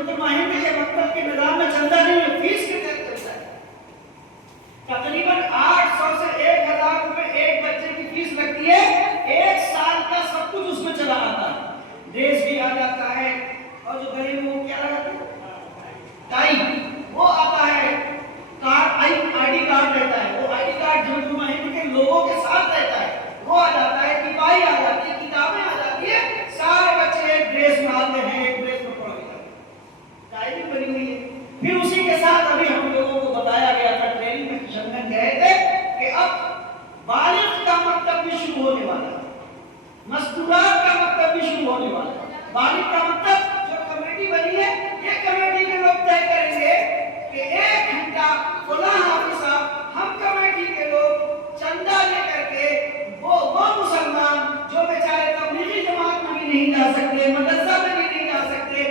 جمعیت الماہرین کے مکتب کے نظام میں چندہ نہیں ہے، فیس کے تحت چلتا ہے. تقریباً 800 سے 1000 روپے ایک بچے کی فیس لگتی ہے. ایک سال کا سب کچھ اس میں چلا آتا ہے. ڈریس بھی آ جاتا ہے، اور جو غریب وہ کیا لگاتے ہیں ٹائی وہ آتا ہے، کارڈ آئی ڈی کارڈ رہتا ہے، وہ آئی ڈی کارڈ جمعیت الماہرین کے لوگوں کے ساتھ رہتا ہے، وہ آ جاتا ہے، کتابیں آ جاتی ہے، کتابیں آ جاتی ہے. سارے بچے ایک ڈریس میں آتے ہیں، ایک ڈریس میں پڑھ کے ٹائی بھی بنی ہوئی ہے. پھر اسی کے ساتھ ابھی ہم لوگوں کو بتایا گیا تھا ٹریننگ میں شامل کہے تھے کہ اب بالغ کا مکتب بھی شروع ہونے والا ہے، مستورات کا مکتب بھی شروع ہونے والا ہے. بالغ کا مکتب جو کمیٹی بنی ہے، یہ کمیٹی کے لوگ طے کریں گے کہ 1 گھنٹہ فلاں حافظ صاحب، ہم کمیٹی کے لوگ چندہ لے کر کے وہ مسلمان جو بیچارے تبلیغی جماعت میں بھی نہیں جا سکتے، مدرسہ میں بھی نہیں جا سکتے،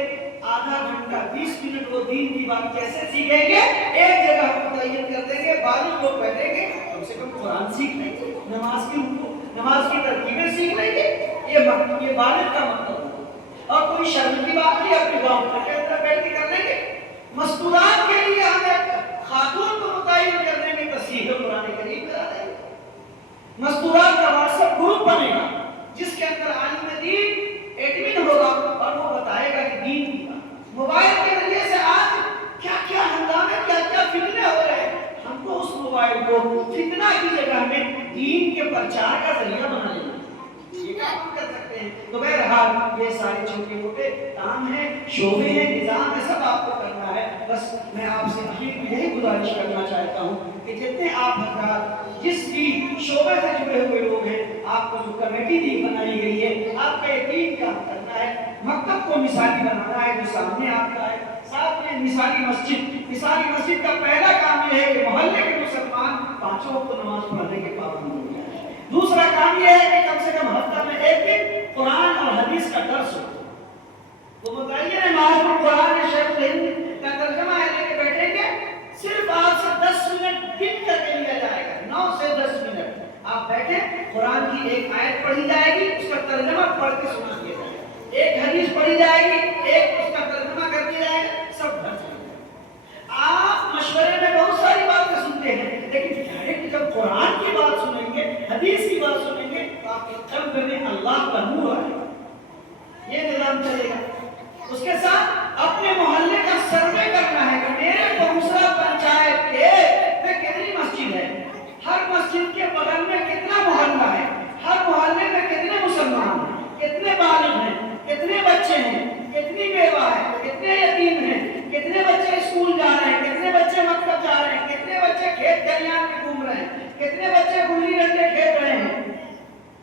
آدھا گھنٹہ 20 منٹ وہ دین کی بات کیسے سیکھیں گے. ایک جگہ ہم متعین کر دیں گے، بالغ لوگ بیٹھیں گے، کم سے کم قرآن سیکھ لیں گے، نماز کی ترکیبیں سیکھ لیں گے. یہ بالغ کا مطلب ہے. اور کوئی شرم کی بات نہیں، اپنے گاؤں کے اندر بیٹھ کے کر لیں گے. مستورات کے لیے ہمیں خاتون کو متعین کر دیں گے، تصحیح قرآن کریم کرا دیں گے. مستورات کا واٹس ایپ گروپ بنے گا جس کے اندر عالم دین ایڈمن ہوگا اور وہ بتائے گا کہ دین کی بات. موبائل کے ذریعے سے آج کیا کیا ہنگامے، کیا کیا فتنے ہو رہے ہیں. ہم کو اس موبائل کو فتنہ کی جگہ میں دین کے پرچار کا ذریعہ بنا لینا، یہ کام کر سکتے ہیں. تو بہرحال یہ سارے چھوٹے موٹے کام ہیں، شعبے ہیں، نظام ہے، سب آپ کو کرنا ہے. بس میں آپ سے یہی گزارش کرنا چاہتا ہوں کہ جتنے آپ حضرات جس بھی شعبے سے جڑے ہوئے لوگ ہیں، آپ کو جو کمیٹی دی بنائی گئی ہے، آپ کا یقین کام کرنا ہے، مکتب کو مثالی بنانا ہے جو سامنے آپ کا ہے. ساتھ میں مثالی مسجد کا پہلا کام یہ ہے کہ محلے کے مسلمان 5 وقت نماز پڑھنے کے پابند ہو جائیں. دوسرا کام یہ ہے کہ کم سے کم ہفتہ میں ایک دن قرآن اور حدیث کا درس ہو. وہ بتائیے نماز میں قرآن شیخ الہند کا ترجمہ ہے لے کے بیٹھیں گے، صرف آپ سے 10 منٹ گن کر کے لیا جائے گا، 9 سے 10 منٹ آپ بیٹھیں، قرآن کی ایک آیت پڑھی جائے گی، اس کا ترجمہ پڑھ کے سنا دیا جائے گا. ایک حدیث پڑھی جائے گی، ایک اس کا ترجمہ کر دیا جائے گا، سب گھر سے. آپ مشورے میں بہت ساری باتیں سنتے ہیں، لیکن ڈائریکٹ جب قرآن کی بات سنیں گے، حدیث کی بات سنیں گے، تو آپ کے قلب میں اللہ کا نور آئے گا. یہ نظام چلے گا. اس کے ساتھ اپنے محلے کا سروے کرنا ہے کہ میرے بہوسرا پنچایت کے میں کتنی مسجد ہے، ہر مسجد کے بغل میں کتنا محلہ ہے، ہر محلے میں کتنے مسلمان ہیں، کتنے بالغ ہیں، کتنے بچے ہیں، کتنی بیوہ ہے، کتنے یتیم ہیں، کتنے بچے اسکول جا رہے ہیں، کتنے بچے مکتب جا رہے ہیں، کتنے بچے کھیت کھلیان میں گھوم رہے ہیں، کتنے بچے گلی ڈنڈے کھیل رہے ہیں.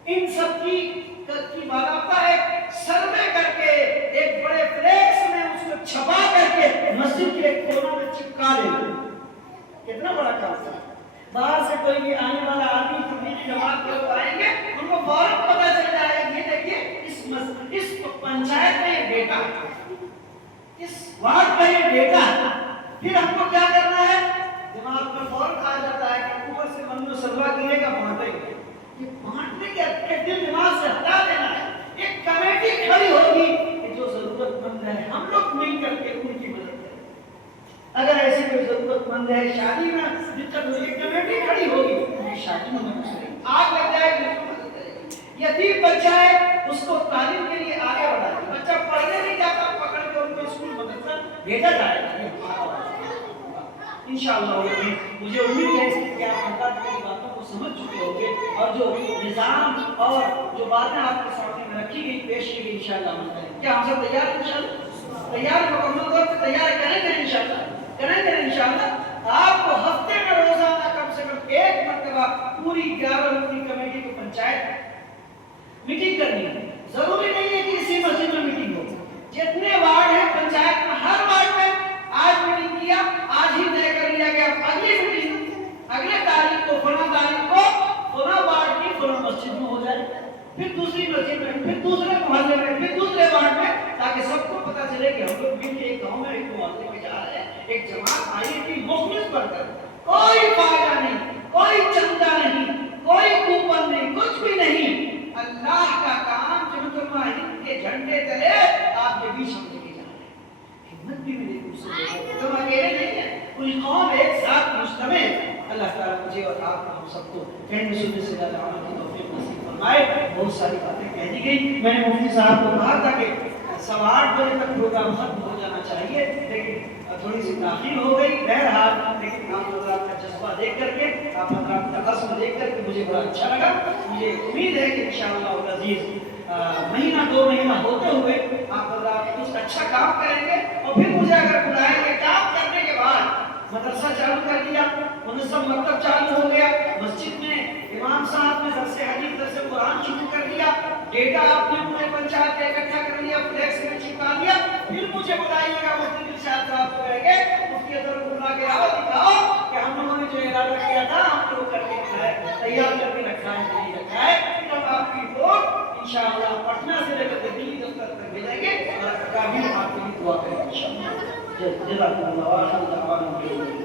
ان سب کی باضابطہ ایک سروے کر کے ایک بڑے فلیکس میں اس کو چھپا کر کے مسجد کے ایک کونے میں چپکا دینا. کتنا بڑا کام ہے. باہر سے کوئی بھی آنے والا آدمی تبلیغی جماعت کے لوگ آئیں گے، ان کو فوراً پتہ چل جائے گا، یہ دیکھیے اس پنچایت میں یہ بیٹا ہے، اس وارڈ کا یہ بیٹا ہے. پھر ہم کو کیا کرنا ہے، دماغ میں فوراً آ جاتا ہے کہ اوپر سے من و سلوا گرے گا، بانٹے گا. یہ بانٹنے کے دل دماغ سے ہٹا دینا ہے. ایک کمیٹی کھڑی ہوگی کہ جو ضرورت مند ہے ہم لوگ مل کر کے ان کی مدد کریں. اگر ایسی کوئی ضرورت مند ہے، شادی میں دقت ہوئی، کمیٹی کھڑی ہوگی، ان کی شادی میں مدد کریں. آگ لگ جائے گی اس کو مدد کرے گی. یتیم بچہ ہے، اس کو تعلیم کے لیے آگے بڑھائے. بچہ پڑھنے نہیں جاتا، پکڑ کے ان کو اسکول مدرسہ بھیجا جائے گا. انشاءاللہ مجھے امید ہے کہ آپ اللہ کی باتوں کو سمجھ چکے ہوں گے، اور جو نظام اور جو باتیں آپ کے سامنے میں رکھی گئی، پیش کی گئی، انشاءاللہ عمل کریں. کیا ہم سب تیار ہیں؟ انشاءاللہ تیار، مکمل طور پہ تیار کریں گے انشاءاللہ، کریں گے انشاءاللہ. آپ کو ہفتے میں روزانہ کم سے کم ایک مرتبہ پوری 11 رکنی کمیٹی کو پنچایت میٹنگ کرنی ہے. ضروری نہیں ہے کہ اسی مسجد میں میٹنگ ہو. جتنے وارڈ ہیں پنچایت میں، ہر وارڈ میں آج میٹنگ کیا، آج ہی طے کر لیا گیا اگلی میٹنگ اگلے تاریخ کو، فلاں تاریخ کو فلاں وارڈ کی فلاں مسجد میں ہو جائے، پھر دوسری مسجد میں، پھر دوسرے محلے میں، پھر دوسرے وارڈ میں، تاکہ سب کو پتہ چلے کہ ہم لوگ مل کے ایک گاؤں میں ایک محلے میں جا رہے ہیں. ایک جماعت آئی تھی مخلص بن کر. کوئی فائدہ نہیں، کوئی چندہ نہیں، کوئی کوپن نہیں، کچھ بھی نہیں. اللہ کا کام جمعیت الماہرین کے جھنڈے تلے آپ کے بیچ ہم لے کے جا رہے ہیں. محمد بھی ملے گی اس سے، تم اکیلے نہیں ہیں، پوری قوم ایک ساتھ مجتمع۔ اللہ تعالیٰ مجھے اور آپ کو ہم سب کو کہنے سننے سے زیادہ عمل کی توفیق نصیب فرمائے۔ بہت ساری باتیں کہہ دی گئی، میں نے مفتی صاحب کو کہا تھا کہ 8:15 تک پروگرام ختم ہو جانا چاہیے، لیکن تھوڑی سی تاخیر ہو گئی، بہرحال لیکن آپ حضرات کا جذبہ دیکھ کر کے، آپ حضرات کا عزم دیکھ کر کے مجھے بڑا اچھا لگا۔ مجھے امید ہے کہ انشاءاللہ العزیز مہینہ 2 مہینہ ہوتے ہوئے آپ حضرات کچھ اچھا کام کریں گے، اور پھر مجھے اگر بلائیں گے، کام کرنے کے بعد مدرسہ چالو کر دیا، منظم مکتب چالو ہو گیا، مسجد میں امام صاحب نے درس حدیث درس قرآن شروع کر دیا، ڈیٹا آپ نے پورے پنچایت کا اکٹھا کر لیا، فلیکس میں چپکا دیا، پھر مجھے بتائیے گا مفتی دلشاد صاحب کو کہیں گے مفتی اظہر اللہ کے آواز دکھاؤ کہ ہم لوگوں نے جو ارادہ کیا تھا ہم لوگ کر کے دکھایا ہے، تیار کر کے رکھا ہے، نہیں رکھا ہے، تب آپ کی رپورٹ انشاءاللہ پٹنہ سے لے کر دلی دفتر تک بھیجیں گے، اور کافی آپ کے لیے دعا کریں گے انشاءاللہ۔ جزاکم اللہ خیر۔